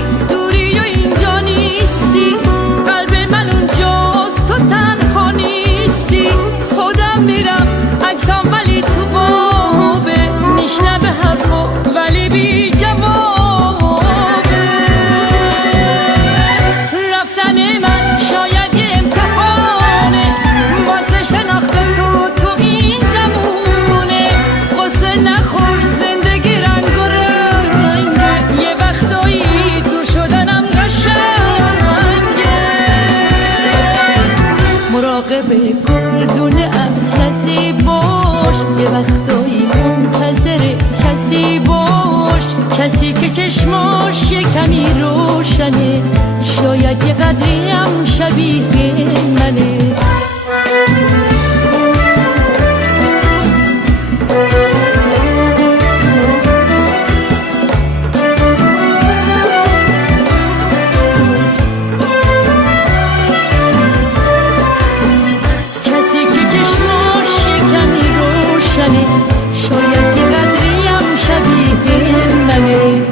کنی دوری و اینجا نیستی، قلب من اونجاست تو تنها نیستی. خودم میرم عکسام ولی تو قابه، میشنوه حرفو ولی بی جوابه. رفتن من شاید یه امتحانه واسه شناخت تو این زمونه. قصه نخور زندگی رنگ و رنگه، یه وقتایی تو شدنم قشنگه. مراقب گردون اطلسی باش، یه وقتایی منتظر کسی باش، کسی که چشماش یه کمی روشنه، شاید یه قدری هم شبیه منه. کسی که چشماش یه کمی روشنه، شاید یه قدری هم شبیه منه.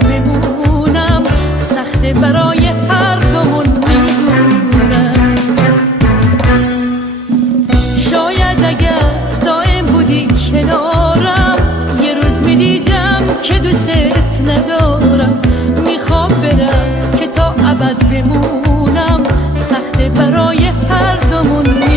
بمونم سخته برای هر دومون میدونم. شاید اگر دائم بودی کنارم، یه روز میدیدم که دوست ندارم. میخوام برم که تا ابد بمونم، سخته برای هر دومون میدونم.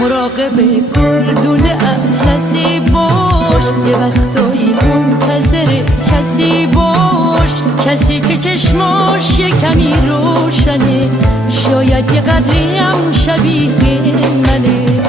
مراقب گردون اطلسی باش، یه وقتایی منتظر کسی باش، کسی که چشماش یه کمی روشنه، شاید یه قدری هم شبیه منه.